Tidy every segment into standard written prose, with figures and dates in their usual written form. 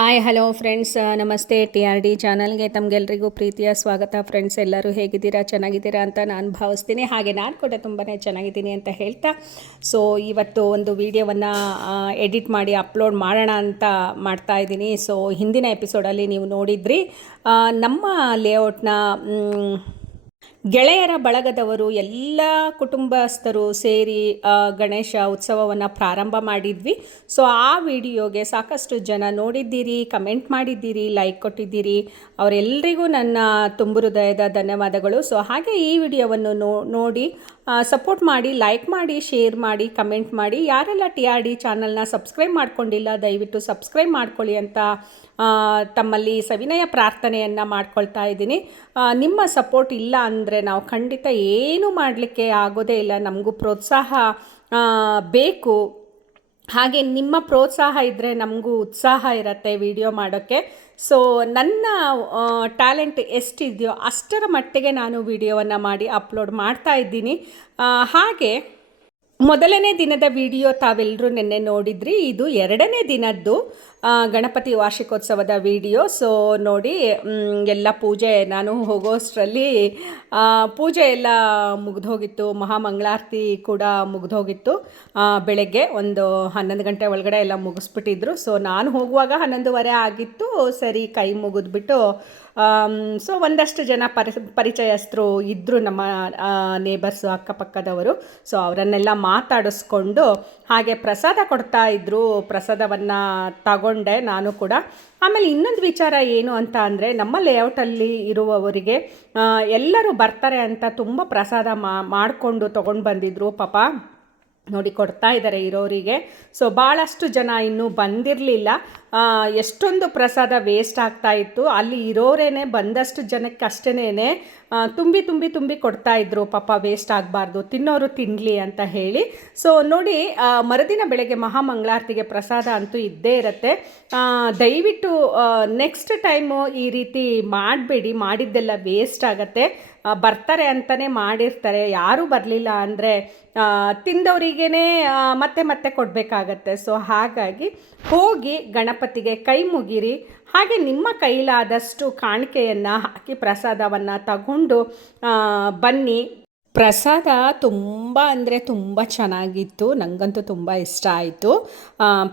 Hi hello friends, ನಮಸ್ತೆ. T R D ಚಾನಲ್ಗೆ ತಮಗೆಲ್ರಿಗೂ ಪ್ರೀತಿಯ ಸ್ವಾಗತ. ಫ್ರೆಂಡ್ಸ್, ಎಲ್ಲರೂ ಹೇಗಿದ್ದೀರಾ, ಚೆನ್ನಾಗಿದ್ದೀರಾ ಅಂತ ನಾನು ಭಾವಿಸ್ತೀನಿ. ಹಾಗೆ ನಾನು ಕೂಡ ತುಂಬಾ ಚೆನ್ನಾಗಿದ್ದೀನಿ ಅಂತ ಹೇಳ್ತಾ, ಸೊ ಇವತ್ತು ಒಂದು ವಿಡಿಯೋವನ್ನು ಎಡಿಟ್ ಮಾಡಿ ಅಪ್ಲೋಡ್ ಮಾಡೋಣ ಅಂತ ಮಾಡ್ತಾಯಿದ್ದೀನಿ. ಸೊ ಹಿಂದಿನ ಎಪಿಸೋಡಲ್ಲಿ ನೀವು ನೋಡಿದ್ರಿ, ನಮ್ಮ ಲೇಔಟ್ನ ಗೆಳೆಯರ ಬಳಗದವರು ಎಲ್ಲ ಕುಟುಂಬಸ್ಥರು ಸೇರಿ ಗಣೇಶ ಉತ್ಸವವನ್ನು ಪ್ರಾರಂಭ ಮಾಡಿದ್ವಿ. ಸೊ ಆ ವಿಡಿಯೋಗೆ ಸಾಕಷ್ಟು ಜನ ನೋಡಿದ್ದೀರಿ, ಕಮೆಂಟ್ ಮಾಡಿದ್ದೀರಿ, ಲೈಕ್ ಕೊಟ್ಟಿದ್ದೀರಿ. ಅವರೆಲ್ಲರಿಗೂ ನನ್ನ ತುಂಬು ಹೃದಯದ ಧನ್ಯವಾದಗಳು. ಸೊ ಹಾಗೆ ಈ ವಿಡಿಯೋವನ್ನು ನೋಡಿ ಸಪೋರ್ಟ್ ಮಾಡಿ, ಲೈಕ್ ಮಾಡಿ, ಶೇರ್ ಮಾಡಿ, ಕಮೆಂಟ್ ಮಾಡಿ. ಯಾರೆಲ್ಲ ಟಿ ಆರ್ ಡಿ ಚಾನಲ್ನ ಸಬ್ಸ್ಕ್ರೈಬ್ ಮಾಡ್ಕೊಂಡಿಲ್ಲ, ದಯವಿಟ್ಟು ಸಬ್ಸ್ಕ್ರೈಬ್ ಮಾಡ್ಕೊಳ್ಳಿ ಅಂತ ತಮ್ಮಲ್ಲಿ ಸವಿನಯ ಪ್ರಾರ್ಥನೆಯನ್ನು ಮಾಡ್ಕೊಳ್ತಾ ಇದ್ದೀನಿ. ನಿಮ್ಮ ಸಪೋರ್ಟ್ ಇಲ್ಲ ಅಂದರೆ ನಾವು ಖಂಡಿತ ಏನೂ ಮಾಡಲಿಕ್ಕೆ ಆಗೋದೇ ಇಲ್ಲ. ನಮಗೂ ಪ್ರೋತ್ಸಾಹ ಬೇಕು. ಹಾಗೆ ನಿಮ್ಮ ಪ್ರೋತ್ಸಾಹ ಇದ್ದರೆ ನಮಗೂ ಉತ್ಸಾಹ ಇರುತ್ತೆ ವಿಡಿಯೋ ಮಾಡೋಕ್ಕೆ. ಸೊ ನನ್ನ ಟ್ಯಾಲೆಂಟ್ ಎಷ್ಟಿದೆಯೋ ಅಷ್ಟರ ಮಟ್ಟಿಗೆ ನಾನು ವಿಡಿಯೋವನ್ನು ಮಾಡಿ ಅಪ್ಲೋಡ್ ಮಾಡ್ತಾ ಇದ್ದೀನಿ. ಹಾಗೆ ಮೊದಲನೇ ದಿನದ ವಿಡಿಯೋ ತಾವೆಲ್ಲರೂ ನಿನ್ನೆ ನೋಡಿದ್ರಿ. ಇದು ಎರಡನೇ ದಿನದ್ದು ಗಣಪತಿ ವಾರ್ಷಿಕೋತ್ಸವದ ವಿಡಿಯೋ. ಸೊ ನೋಡಿ, ಎಲ್ಲ ಪೂಜೆ, ನಾನು ಹೋಗೋಷ್ಟರಲ್ಲಿ ಪೂಜೆ ಎಲ್ಲ ಮುಗಿದೋಗಿತ್ತು. ಮಹಾಮಂಗಳಾರತಿ ಕೂಡ ಮುಗಿದೋಗಿತ್ತು. ಬೆಳಗ್ಗೆ ಒಂದು 11 ಗಂಟೆ ಒಳಗಡೆ ಎಲ್ಲ ಮುಗಿಸ್ಬಿಟ್ಟಿದ್ರು. ಸೊ ನಾನು ಹೋಗುವಾಗ 11:30 ಆಗಿತ್ತು. ಸರಿ, ಕೈ ಮುಗಿದ್ಬಿಟ್ಟು ಸೊ ಒಂದಷ್ಟು ಜನ ಪರಿಚಯಸ್ಥರು ಇದ್ದರು, ನಮ್ಮ ನೇಬರ್ಸು, ಅಕ್ಕಪಕ್ಕದವರು. ಸೊ ಅವರನ್ನೆಲ್ಲ ಮಾತಾಡಿಸ್ಕೊಂಡು ಹಾಗೆ ಪ್ರಸಾದ ಕೊಡ್ತಾ ಇದ್ದರು. ಪ್ರಸಾದವನ್ನು ತಗೊಂಡೆ ನಾನು ಕೂಡ. ಆಮೇಲೆ ಇನ್ನೊಂದು ವಿಚಾರ ಏನು ಅಂತ ಅಂದರೆ, ನಮ್ಮ ಲೇಔಟಲ್ಲಿ ಇರುವವರಿಗೆ ಎಲ್ಲರೂ ಬರ್ತಾರೆ ಅಂತ ತುಂಬ ಪ್ರಸಾದ ಮಾಡಿಕೊಂಡು ತೊಗೊಂಡು ಬಂದಿದ್ದರು. ಪಾಪ ನೋಡಿ, ಕೊಡ್ತಾ ಇದ್ದಾರೆ ಇರೋರಿಗೆ. ಸೊ ಭಾಳಷ್ಟು ಜನ ಇನ್ನೂ ಬಂದಿರಲಿಲ್ಲ. ಎಷ್ಟೊಂದು ಪ್ರಸಾದ ವೇಸ್ಟ್ ಆಗ್ತಾಯಿತ್ತು. ಅಲ್ಲಿ ಇರೋರೇನೆ ಬಂದಷ್ಟು ಜನಕ್ಕೆ ಅಷ್ಟೇನೆ ತುಂಬಿ ಕೊಡ್ತಾಯಿದ್ರು. ಪಾಪ ವೇಸ್ಟ್ ಆಗಬಾರ್ದು, ತಿನ್ನೋರು ತಿನ್ನಲಿ ಅಂತ ಹೇಳಿ. ಸೊ ನೋಡಿ, ಮರುದಿನ ಬೆಳಗ್ಗೆ ಮಹಾಮಂಗಳಾರತಿಗೆ ಪ್ರಸಾದ ಅಂತೂ ಇದ್ದೇ ಇರುತ್ತೆ. ದಯವಿಟ್ಟು ನೆಕ್ಸ್ಟ್ ಟೈಮು ಈ ರೀತಿ ಮಾಡಬೇಡಿ. ಮಾಡಿದ್ದೆಲ್ಲ ವೇಸ್ಟ್ ಆಗುತ್ತೆ. ಬರ್ತಾರೆ ಅಂತಲೇ ಮಾಡಿರ್ತಾರೆ. ಯಾರೂ ಬರಲಿಲ್ಲ ಅಂದರೆ ತಿಂದವರಿಗೇ ಮತ್ತೆ ಕೊಡಬೇಕಾಗತ್ತೆ. ಸೊ ಹಾಗಾಗಿ ಹೋಗಿ ಗಣಪತಿಗೆ ಕೈ ಮುಗಿರಿ. ಹಾಗೆ ನಿಮ್ಮ ಕೈಲಾದಷ್ಟು ಕಾಣಿಕೆಯನ್ನು ಹಾಕಿ ಪ್ರಸಾದವನ್ನು ತಗೊಂಡು ಬನ್ನಿ. ಪ್ರಸಾದ ತುಂಬ ಅಂದರೆ ತುಂಬ ಚೆನ್ನಾಗಿತ್ತು. ನನಗಂತೂ ತುಂಬ ಇಷ್ಟ ಆಯಿತು.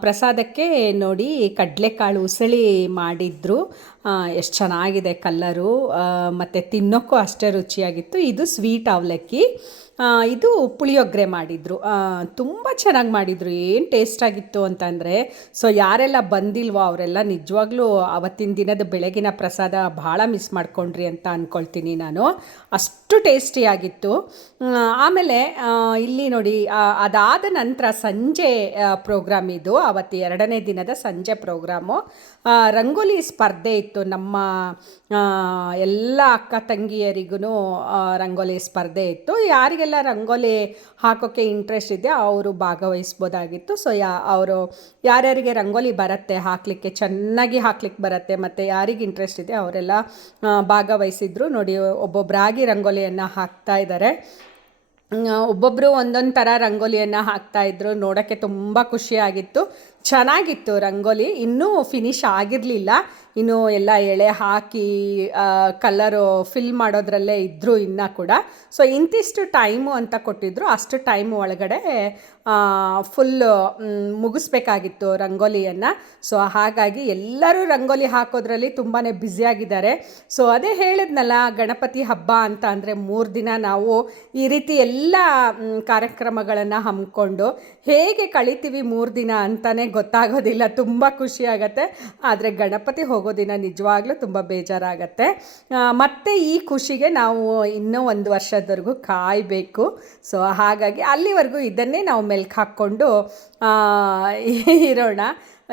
ಪ್ರಸಾದಕ್ಕೆ ನೋಡಿ, ಕಡಲೆಕಾಳು ಉಸಳಿ ಮಾಡಿದ್ರು. ಎಷ್ಟು ಚೆನ್ನಾಗಿದೆ ಕಲ್ಲರು, ಮತ್ತು ತಿನ್ನೋಕ್ಕೂ ಅಷ್ಟೇ ರುಚಿಯಾಗಿತ್ತು. ಇದು ಸ್ವೀಟ್ ಅವಲಕ್ಕಿ, ಇದು ಪುಳಿಯೋಗರೆ ಮಾಡಿದರು. ತುಂಬ ಚೆನ್ನಾಗಿ ಮಾಡಿದರು. ಏನು ಟೇಸ್ಟಾಗಿತ್ತು ಅಂತಂದರೆ, ಸೊ ಯಾರೆಲ್ಲ ಬಂದಿಲ್ವೋ ಅವರೆಲ್ಲ ನಿಜವಾಗ್ಲೂ ಅವತ್ತಿನ ದಿನದ ಬೆಳಗಿನ ಪ್ರಸಾದ ಭಾಳ ಮಿಸ್ ಮಾಡ್ಕೊಂಡ್ರಿ ಅಂತ ಅಂದ್ಕೊಳ್ತೀನಿ ನಾನು. ಅಷ್ಟು ಟೇಸ್ಟಿಯಾಗಿತ್ತು. ಆಮೇಲೆ ಇಲ್ಲಿ ನೋಡಿ, ಅದಾದ ನಂತರ ಸಂಜೆ ಪ್ರೋಗ್ರಾಮ್ ಇದು. ಅವತ್ತು ಎರಡನೇ ದಿನದ ಸಂಜೆ ಪ್ರೋಗ್ರಾಮು. ರಂಗೋಲಿ ಸ್ಪರ್ಧೆ ಇತ್ತು. ನಮ್ಮ ಎಲ್ಲ ಅಕ್ಕ ತಂಗಿಯರಿಗೂ ರಂಗೋಲಿ ಸ್ಪರ್ಧೆ ಇತ್ತು. ಯಾರಿಗೆಲ್ಲ ರಂಗೋಲಿ ಹಾಕೋಕ್ಕೆ ಇಂಟ್ರೆಸ್ಟ್ ಇದೆ ಅವರು ಭಾಗವಹಿಸ್ಬೋದಾಗಿತ್ತು. ಸೊ ಅವರು ಯಾರ್ಯಾರಿಗೆ ರಂಗೋಲಿ ಬರುತ್ತೆ ಹಾಕಲಿಕ್ಕೆ, ಚೆನ್ನಾಗಿ ಹಾಕ್ಲಿಕ್ಕೆ ಬರುತ್ತೆ, ಮತ್ತು ಯಾರಿಗೆ ಇಂಟ್ರೆಸ್ಟ್ ಇದೆ ಅವರೆಲ್ಲ ಭಾಗವಹಿಸಿದ್ರು. ನೋಡಿ, ಒಬ್ಬೊಬ್ಬರಾಗಿ ರಂಗೋಲಿಯನ್ನು ಹಾಕ್ತಾ ಇದ್ದಾರೆ. ಒಬ್ಬೊಬ್ಬರು ಒಂದೊಂದು ಥರ ರಂಗೋಲಿಯನ್ನು ಹಾಕ್ತಾಯಿದ್ರು. ನೋಡೋಕ್ಕೆ ತುಂಬ ಖುಷಿಯಾಗಿತ್ತು. ಚೆನ್ನಾಗಿತ್ತು ರಂಗೋಲಿ. ಇನ್ನೂ ಫಿನಿಶ್ ಆಗಿರಲಿಲ್ಲ. ಇನ್ನು ಎಲ್ಲ ಎಳೆ ಹಾಕಿ ಕಲರು ಫಿಲ್ ಮಾಡೋದ್ರಲ್ಲೇ ಇದ್ದರು ಇನ್ನೂ ಕೂಡ. ಸೊ ಇಂತಿಷ್ಟು ಟೈಮು ಅಂತ ಕೊಟ್ಟಿದ್ದರು. ಅಷ್ಟು ಟೈಮು ಒಳಗಡೆ ಫುಲ್ಲು ಮುಗಿಸ್ಬೇಕಾಗಿತ್ತು ರಂಗೋಲಿಯನ್ನು. ಸೊ ಹಾಗಾಗಿ ಎಲ್ಲರೂ ರಂಗೋಲಿ ಹಾಕೋದ್ರಲ್ಲಿ ತುಂಬಾ ಬ್ಯುಸಿಯಾಗಿದ್ದಾರೆ. ಸೊ ಅದೇ ಹೇಳಿದ್ನಲ್ಲ, ಗಣಪತಿ ಹಬ್ಬ ಅಂತ ಅಂದರೆ 3 ದಿನ ನಾವು ಈ ರೀತಿ ಎಲ್ಲ ಕಾರ್ಯಕ್ರಮಗಳನ್ನು ಹಮ್ಮಿಕೊಂಡು ಹೇಗೆ ಕಳಿತೀವಿ 3 ದಿನ ಅಂತಲೇ ಗೊತ್ತಾಗೋದಿಲ್ಲ. ತುಂಬ ಖುಷಿಯಾಗತ್ತೆ. ಆದರೆ ಗಣಪತಿ ಹೋಗೋ ದಿನ ನಿಜವಾಗ್ಲೂ ತುಂಬ ಬೇಜಾರಾಗತ್ತೆ. ಮತ್ತು ಈ ಖುಷಿಗೆ ನಾವು ಇನ್ನೂ 1 ವರ್ಷದವರೆಗೂ ಕಾಯಬೇಕು. ಸೊ ಹಾಗಾಗಿ ಅಲ್ಲಿವರೆಗೂ ಇದನ್ನೇ ನಾವು ಮೆಲ್ಕು ಹಾಕ್ಕೊಂಡು ಇರೋಣ.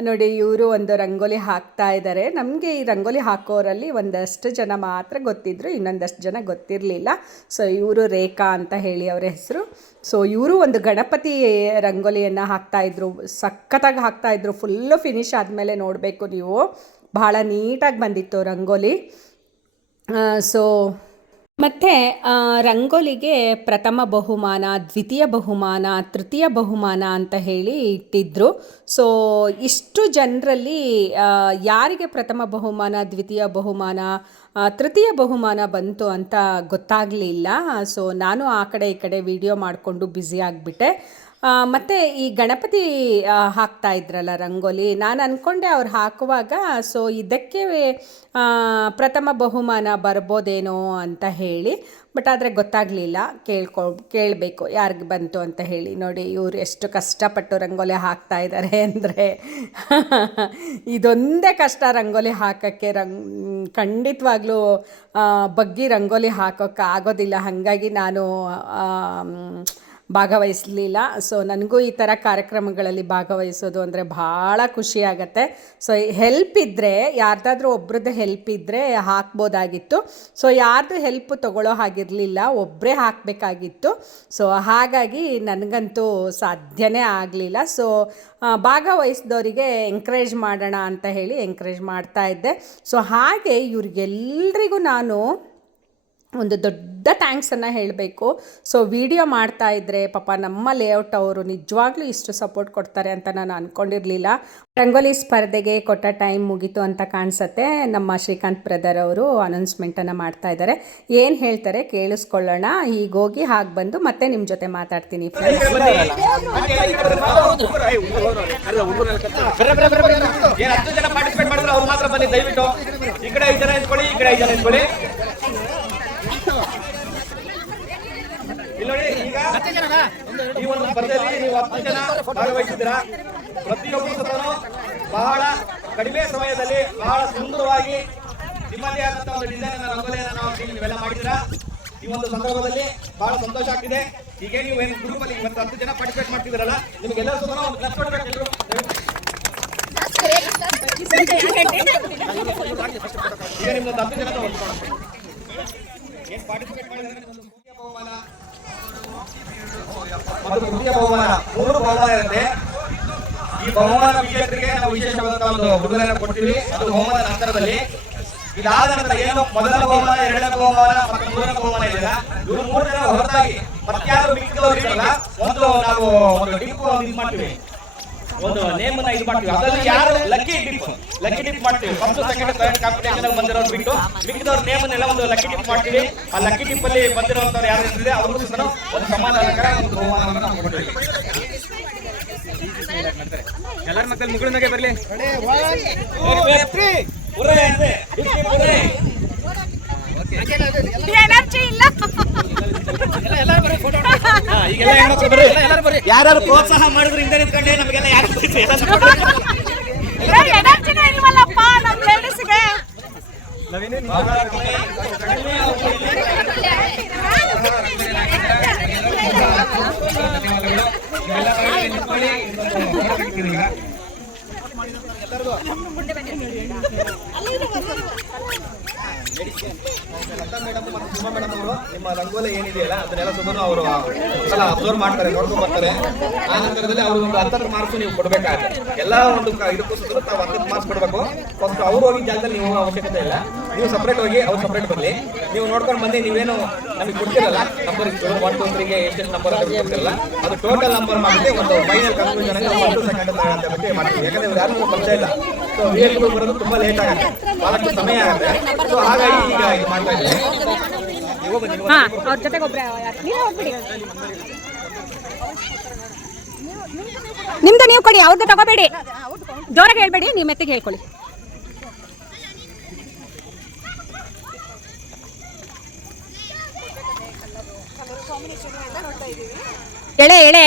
ನೋಡಿ, ಇವರು ಒಂದು ರಂಗೋಲಿ ಹಾಕ್ತಾ ಇದ್ದಾರೆ. ನಮಗೆ ಈ ರಂಗೋಲಿ ಹಾಕೋರಲ್ಲಿ ಒಂದಷ್ಟು ಜನ ಮಾತ್ರ ಗೊತ್ತಿದ್ದರು, ಇನ್ನೊಂದಷ್ಟು ಜನ ಗೊತ್ತಿರಲಿಲ್ಲ. ಸೊ ಇವರು ರೇಖಾ ಅಂತ ಹೇಳಿ ಅವರ ಹೆಸರು. ಸೊ ಇವರು ಒಂದು ಗಣಪತಿ ರಂಗೋಲಿಯನ್ನು ಹಾಕ್ತಾಯಿದ್ರು. ಸಖತ್ತಾಗಿ ಹಾಕ್ತಾಯಿದ್ರು. ಫುಲ್ಲು ಫಿನಿಶ್ ಆದಮೇಲೆ ನೋಡಬೇಕು ನೀವು, ಭಾಳ ನೀಟಾಗಿ ಬಂದಿತ್ತು ರಂಗೋಲಿ. ಸೊ ಮತ್ತು ರಂಗೋಲಿಗೆ ಪ್ರಥಮ ಬಹುಮಾನ, ದ್ವಿತೀಯ ಬಹುಮಾನ, ತೃತೀಯ ಬಹುಮಾನ ಅಂತ ಹೇಳಿ ಇಟ್ಟಿದ್ದರು. ಸೊ ಇಷ್ಟು ಜನರಲ್ಲಿ ಯಾರಿಗೆ ಪ್ರಥಮ ಬಹುಮಾನ, ದ್ವಿತೀಯ ಬಹುಮಾನ, ತೃತೀಯ ಬಹುಮಾನ ಬಂತು ಅಂತ ಗೊತ್ತಾಗಲಿಲ್ಲ. ಸೊ ನಾನು ಆ ಕಡೆ ಈ ಕಡೆ ವಿಡಿಯೋ ಮಾಡಿಕೊಂಡು ಬ್ಯುಸಿ ಆಗಿಬಿಟ್ಟೆ. ಮತ್ತು ಈ ಗಣಪತಿ ಹಾಕ್ತಾ ಇದ್ರಲ್ಲ ರಂಗೋಲಿ, ನಾನು ಅಂದ್ಕೊಂಡೆ ಅವ್ರು ಹಾಕುವಾಗ ಸೊ ಇದಕ್ಕೆ ಪ್ರಥಮ ಬಹುಮಾನ ಬರ್ಬೋದೇನೋ ಅಂತ ಹೇಳಿ. ಬಟ್ ಆದರೆ ಗೊತ್ತಾಗಲಿಲ್ಲ. ಕೇಳಬೇಕು ಯಾರಿಗೆ ಬಂತು ಅಂತ ಹೇಳಿ. ನೋಡಿ ಇವರು ಎಷ್ಟು ಕಷ್ಟಪಟ್ಟು ರಂಗೋಲಿ ಹಾಕ್ತಾ ಇದ್ದಾರೆ ಅಂದರೆ ಇದೊಂದೇ ಕಷ್ಟ ರಂಗೋಲಿ ಹಾಕೋಕ್ಕೆ. ಖಂಡಿತವಾಗ್ಲೂ ಬಗ್ಗಿ ರಂಗೋಲಿ ಹಾಕೋಕ್ಕೆ ಆಗೋದಿಲ್ಲ. ಹಾಗಾಗಿ ನಾನು ಭಾಗವಹಿಸಲಿಲ್ಲ. ಸೊ ನನಗೂ ಈ ಥರ ಕಾರ್ಯಕ್ರಮಗಳಲ್ಲಿ ಭಾಗವಹಿಸೋದು ಅಂದರೆ ಭಾಳ ಖುಷಿಯಾಗತ್ತೆ. ಸೊ ಹೆಲ್ಪ್ ಇದ್ದರೆ, ಯಾರ್ದಾದ್ರೂ ಒಬ್ರದ್ದು ಹೆಲ್ಪ್ ಇದ್ದರೆ ಹಾಕ್ಬೋದಾಗಿತ್ತು. ಸೊ ಯಾರ್ದು ಹೆಲ್ಪ್ ತೊಗೊಳ್ಳೋ ಹಾಗಿರಲಿಲ್ಲ, ಒಬ್ಬರೇ ಹಾಕಬೇಕಾಗಿತ್ತು. ಸೊ ಹಾಗಾಗಿ ನನಗಂತೂ ಸಾಧ್ಯನೇ ಆಗಲಿಲ್ಲ. ಸೊ ಭಾಗವಹಿಸಿದವರಿಗೆ ಎಂಕರೇಜ್ ಮಾಡೋಣ ಅಂತ ಹೇಳಿ ಎಂಕರೇಜ್ ಮಾಡ್ತಾಯಿದ್ದೆ. ಸೊ ಹಾಗೆ ಇವ್ರಿಗೆಲ್ರಿಗೂ ನಾನು ಒಂದು ದೊಡ್ಡ ಥ್ಯಾಂಕ್ಸನ್ನು ಹೇಳಬೇಕು. ಸೊ ವಿಡಿಯೋ ಮಾಡ್ತಾಯಿದ್ರೆ ಪಾಪ ನಮ್ಮ ಲೇಔಟ್ ಅವರು ನಿಜವಾಗ್ಲೂ ಇಷ್ಟು ಸಪೋರ್ಟ್ ಕೊಡ್ತಾರೆ ಅಂತ ನಾನು ಅಂದ್ಕೊಂಡಿರಲಿಲ್ಲ. ರಂಗೋಲಿ ಸ್ಪರ್ಧೆಗೆ ಕೊಟ್ಟ ಟೈಮ್ ಮುಗೀತು ಅಂತ ಕಾಣಿಸುತ್ತೆ. ನಮ್ಮ ಶ್ರೀಕಾಂತ್ ಬ್ರದರ್ ಅವರು ಅನೌನ್ಸ್ಮೆಂಟನ್ನು ಮಾಡ್ತಾ ಇದ್ದಾರೆ. ಏನು ಹೇಳ್ತಾರೆ ಕೇಳಿಸ್ಕೊಳ್ಳೋಣ. ಹೀಗೋಗಿ ಹಾಗೆ ಬಂದು ಮತ್ತೆ ನಿಮ್ಮ ಜೊತೆ ಮಾತಾಡ್ತೀನಿ ಫ್ರೆಂಡ್ಸ್. ನೋಡಿ, ಈಗ ಈ ಒಂದು ಸ್ಪರ್ಧೆಯಲ್ಲಿ ನೀವು 10 ಜನ ಭಾಗವಹಿಸಿದ್ದೀರಾ. ಪ್ರತಿಯೊಬ್ಬರು ಸಹ ಬಹಳ ಕಡಿಮೆ ಸಮಯದಲ್ಲಿ ಬಹಳ ಸುಂದರವಾಗಿ ನಿಮ್ಮದೇ ಆದಂತಹ ಒಂದು ಡಿಸೈನ್ ರಂಗೋಲಿಯನ್ನು ನೀವೆಲ್ಲ ಮಾಡಿದ್ದೀರಾ. ಈ ಒಂದು ಸಂದರ್ಭದಲ್ಲಿ ಬಹಳ ಸಂತೋಷ ಆಗ್ತಿದೆ. ಈಗ ನೀವು ಏನು ಗ್ರೂಪ್ ಅಲ್ಲಿ 10 ಜನ ಪಾರ್ಟಿಸಿಪೇಟ್ ಮಾಡ್ತಿದ್ದೀರಲ್ಲ, ನಿಮಗೆಲ್ಲರೂ ಸಹ ಒಂದು ಕ್ಲಾಸ್ ಕೊಡಬೇಕು. ಈಗ ನಿಮ್ಮೊಂದು 10 ಜನ ಏನು ಪಾರ್ಟಿಸಿಪೇಟ್ ಮಾಡಿದ್ರೆ ಬಹುಮಾನ ಮತ್ತು ತೃತೀಯ ಬಹುಮಾನ 3 ಬಹುಮಾನ ಇರುತ್ತೆ. ಈ ಬಹುಮಾನ ವಿಜೇತರಿಗೆ ನಾವು ವಿಶೇಷವಾದಂತಹ ಒಂದು ಉಡುಗೊರೆಯನ್ನು ಕೊಡ್ತೀವಿ. ಅದು ಬಹುಮಾನ ನಂತರದಲ್ಲಿ. ಇದಾದ ನಂತರ ಏನು ಮೊದಲ ಬಹುಮಾನ, ಎರಡನೇ ಬಹುಮಾನ ಮತ್ತು ಮೂರನೇ ಬಹುಮಾನ ಇದೆ, ಇವರು 3 ಜನ ಹೊರತಾಗಿ ಮತ್ತಾರು ಮಿಕ್ಕಿದವರು ಇರಲ್ಲ, ಒಂದು ನಾವು ಒಂದು ಡಿಪ್ ಇದು ಮಾಡ್ತೀವಿ, ಒಂದು ನೇಮ್ ಅನ್ನ ಇದು ಮಾಡ್ತೀವಿ. ಅದರಲ್ಲಿ ಯಾರು ಲಕ್ಕಿ ಡಿಪ್ ಮಾಡ್ತೀವಿ. ಫಸ್ಟ್ ಸೆಕೆಂಡ್ ಥರ್ಡ್ ಕಾಂಪಿಟೇಷನ್ ಬಂದಿರೋರು ಬಿಟ್ಟು ಮಿಕ್ಕಿದವ್ರ ನೇಮ್ ಅನ್ನೆಲ್ಲ ಒಂದು ಲಕ್ಕಿ ಡಿಪ್ ಮಾಡ್ತೀವಿ. ಆ ಲಕ್ಕಿ ಡಿಪ್ ಅಲ್ಲಿ ಬಂದಿರುವಂತವ್ರು ಯಾರು ಇರ್ತಿದೆ ಅವ್ರಿಗೂ ಸಹ ಒಂದು ಸಮಾಧಾನಕರ ಒಂದು ಬಹುಮಾನವನ್ನು ನಾವು ಕೊಡ್ತೀವಿ. ಎಲ್ಲರ ಮಕ್ಕಳು ಮುಗುಳುನಾಗೆ ಬರಲಿ. ಯಾರು ಪ್ರೋತ್ಸಾಹ ಮಾಡಿದ್ರು ಹಿಂದೆ ನಿಂತ್ಕೊಂಡೆ ನಮಗೆಲ್ಲ ಯಾರು ಲತಾ ಮೇಡಮ್ ಮತ್ತು ಸುಮಾ ಮೇಡಮ್ ಅವರು ನಿಮ್ಮ ರಂಗೋಲಿ ಏನಿದೆಯಲ್ಲ ಅದನ್ನೆಲ್ಲ ಸುಮ್ಮನೆ ಅವರು ಅಬ್ಸರ್ವ್ ಮಾಡ್ತಾರೆ, ನೋಡ್ಕೊಂಡು ಬರ್ತಾರೆ. ಆ ನಂತರದಲ್ಲಿ ಅವರು ಒಂದು 10 ಮಾರ್ಕ್ಸ್ ನೀವು ಕೊಡಬೇಕಾಗುತ್ತೆ. ಎಲ್ಲ ಒಂದು ಇದಕ್ಕೂ ಸುತ್ತಲೂ ತಾವು 10 ಮಾರ್ಕ್ಸ್ ಕೊಡಬೇಕು. ಫಸ್ಟ್ ಅವ್ರು ಹೋಗಿ ಜಾಗದಲ್ಲಿ ನೀವು ಅವಶ್ಯಕತೆ ಇಲ್ಲ, ನೀವು ಸಪ್ರೇಟ್ ಹೋಗಿ ಅವ್ರು ಸಪ್ರೇಟ್ ಬರಲಿ. ನೀವು ನೋಡ್ಕೊಂಡು ಬಂದು ನೀವೇನು ನಮಗೆ ಕೊಡ್ತಿರಲ್ಲ ನಂಬರ್ 1 2 3ಗೆ ಎಷ್ಟು ನಂಬರ್ ಕೊಡ್ತಿರಲ್ಲ ಅದು ಟೋಟಲ್ ನಂಬರ್ ಮಾಡಿದ್ರೆ ಒಂದು ಫೈನಲ್ ಕನ್ಕ್ಲೂಷನ್ ಆಗಿ 1 ಸೆಕೆಂಡ್ ಅಂತ ಮಾಡ್ತೀವಿ. ಯಾಕಂದ್ರೆ ಇವ್ರು ಯಾರು ಬರ್ತಾ ಇಲ್ಲ. ಸೊ ರಿಯಲ್ಗಳು ಬರೋದು ತುಂಬಾ ಲೇಟ್ ಆಗುತ್ತೆ, ಬಹಳಷ್ಟು ಸಮಯ ಆಗುತ್ತೆ. ಸೊ ಹಾಗಾಗಿ ಈಗ ಇದು ಮಾಡ್ತಾ ಇದ್ದೀವಿ. ನಿಮ್ದು ನೀವು ಕೊಡಿ, ಅವ್ರದ್ದು ತಗೋಬೇಡಿ, ಜೋರಾಗಿ ಹೇಳ್ಬೇಡಿ, ನೀವು ಮೆತ್ತಿಗೆ ಹೇಳ್ಕೊಳ್ಳಿ. ಎಳೆ ಎಳೆ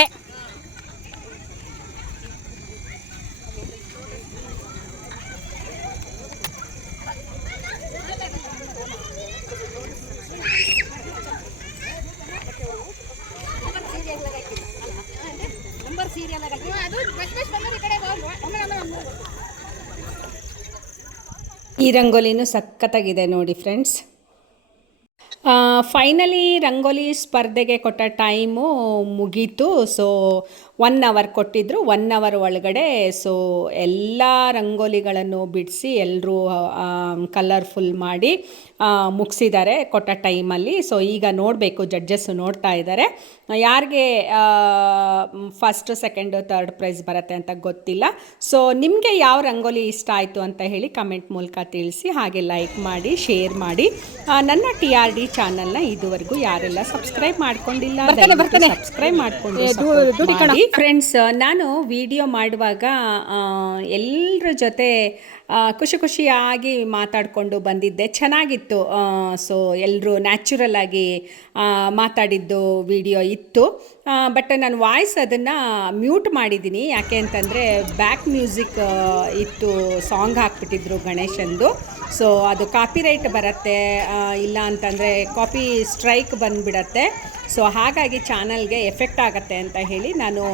ಈ ರಂಗೋಲಿನೂ ಸಖತ್ತಾಗಿದೆ ನೋಡಿ ಫ್ರೆಂಡ್ಸ್. ಫೈನಲಿ ರಂಗೋಲಿ ಸ್ಪರ್ಧೆಗೆ ಕೊಟ್ಟ ಟೈಮು ಮುಗೀತು. ಸೊ 1 ಅವರ್ ಕೊಟ್ಟಿದ್ದರು. 1 ಅವರ್ ಒಳಗಡೆ ಸೊ ಎಲ್ಲ ರಂಗೋಲಿಗಳನ್ನು ಬಿಡಿಸಿ ಎಲ್ಲರೂ ಕಲರ್ಫುಲ್ ಮಾಡಿ ಮುಗಿಸಿದ್ದಾರೆ ಕೊಟ್ಟ ಟೈಮಲ್ಲಿ. ಸೊ ಈಗ ನೋಡಬೇಕು, ಜಡ್ಜಸ್ಸು ನೋಡ್ತಾ ಇದ್ದಾರೆ ಯಾರಿಗೆ ಫಸ್ಟ್, ಸೆಕೆಂಡ್, ಥರ್ಡ್ ಪ್ರೈಸ್ ಬರುತ್ತೆ ಅಂತ ಗೊತ್ತಿಲ್ಲ. ಸೊ ನಿಮಗೆ ಯಾವ ರಂಗೋಲಿ ಇಷ್ಟ ಆಯಿತು ಅಂತ ಹೇಳಿ ಕಮೆಂಟ್ ಮೂಲಕ ತಿಳಿಸಿ. ಹಾಗೆ ಲೈಕ್ ಮಾಡಿ, ಶೇರ್ ಮಾಡಿ. ನನ್ನ TRD ಚಾನಲ್ನ ಇದುವರೆಗೂ ಯಾರೆಲ್ಲ ಸಬ್ಸ್ಕ್ರೈಬ್ ಮಾಡ್ಕೊಂಡಿಲ್ಲ ಸಬ್ಸ್ಕ್ರೈಬ್ ಮಾಡ್ಕೊಂಡು ಫ್ರೆಂಡ್ಸ್. ನಾನು ವಿಡಿಯೋ ಮಾಡುವಾಗ ಎಲ್ಲರ ಜೊತೆ ಖುಷಿಯಾಗಿ ಮಾತಾಡಿಕೊಂಡು ಬಂದಿದ್ದೆ, ಚೆನ್ನಾಗಿತ್ತು. ಸೊ ಎಲ್ಲರೂ ನ್ಯಾಚುರಲ್ ಆಗಿ ಮಾತಾಡಿದ್ದು ವಿಡಿಯೋ ಇತ್ತು. ಬಟ್ ನಾನು ವಾಯ್ಸ್ ಅದನ್ನು ಮ್ಯೂಟ್ ಮಾಡಿದ್ದೀನಿ. ಯಾಕೆ ಅಂತಂದರೆ ಬ್ಯಾಕ್ ಮ್ಯೂಸಿಕ್ ಇತ್ತು, ಸಾಂಗ್ ಹಾಕ್ಬಿಟ್ಟಿದ್ರು ಗಣೇಶಂದು. ಸೊ ಅದು ಕಾಪಿರೈಟ್ ಬರುತ್ತೆ, ಇಲ್ಲ ಅಂತಂದರೆ ಕಾಪಿ ಸ್ಟ್ರೈಕ್ ಬಂದುಬಿಡತ್ತೆ. ಸೊ ಹಾಗಾಗಿ ಚಾನಲ್ಗೆ ಎಫೆಕ್ಟ್ ಆಗುತ್ತೆ ಅಂತ ಹೇಳಿ ನಾನು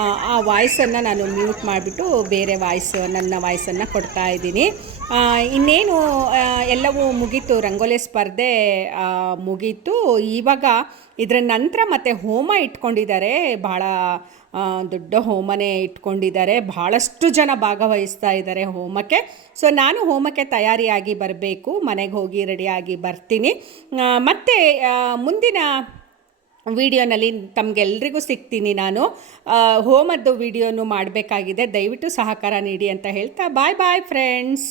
ಆ ವಾಯ್ಸನ್ನು ನಾನು ಮ್ಯೂಟ್ ಮಾಡಿಬಿಟ್ಟು ಬೇರೆ ನನ್ನ ವಾಯ್ಸನ್ನು ಕೊಡ್ತಾ ಇದ್ದೀನಿ. ಇನ್ನೇನು ಎಲ್ಲವೂ ಮುಗೀತು, ರಂಗೋಲಿ ಸ್ಪರ್ಧೆ ಮುಗೀತು. ಇವಾಗ ಇದರ ನಂತರ ಮತ್ತೆ ಹೋಮ ಇಟ್ಕೊಂಡಿದ್ದಾರೆ, ಭಾಳ ದೊಡ್ಡ ಹೋಮನೇ ಇಟ್ಕೊಂಡಿದ್ದಾರೆ. ಭಾಳಷ್ಟು ಜನ ಭಾಗವಹಿಸ್ತಾ ಇದ್ದಾರೆ ಹೋಮಕ್ಕೆ. ಸೊ ನಾನು ಹೋಮಕ್ಕೆ ತಯಾರಿಯಾಗಿ ಬರಬೇಕು, ಮನೆಗೆ ಹೋಗಿ ರೆಡಿಯಾಗಿ ಬರ್ತೀನಿ. ಮತ್ತು ಮುಂದಿನ ವಿಡಿಯೋನಲ್ಲಿ ತಮಗೆಲ್ರಿಗೂ ಸಿಗ್ತೀನಿ. ನಾನು ಹೋಮದ್ದು ವಿಡಿಯೋನು ಮಾಡಬೇಕಾಗಿದೆ, ದಯವಿಟ್ಟು ಸಹಕಾರ ನೀಡಿ ಅಂತ ಹೇಳ್ತಾ ಬಾಯ್ ಫ್ರೆಂಡ್ಸ್.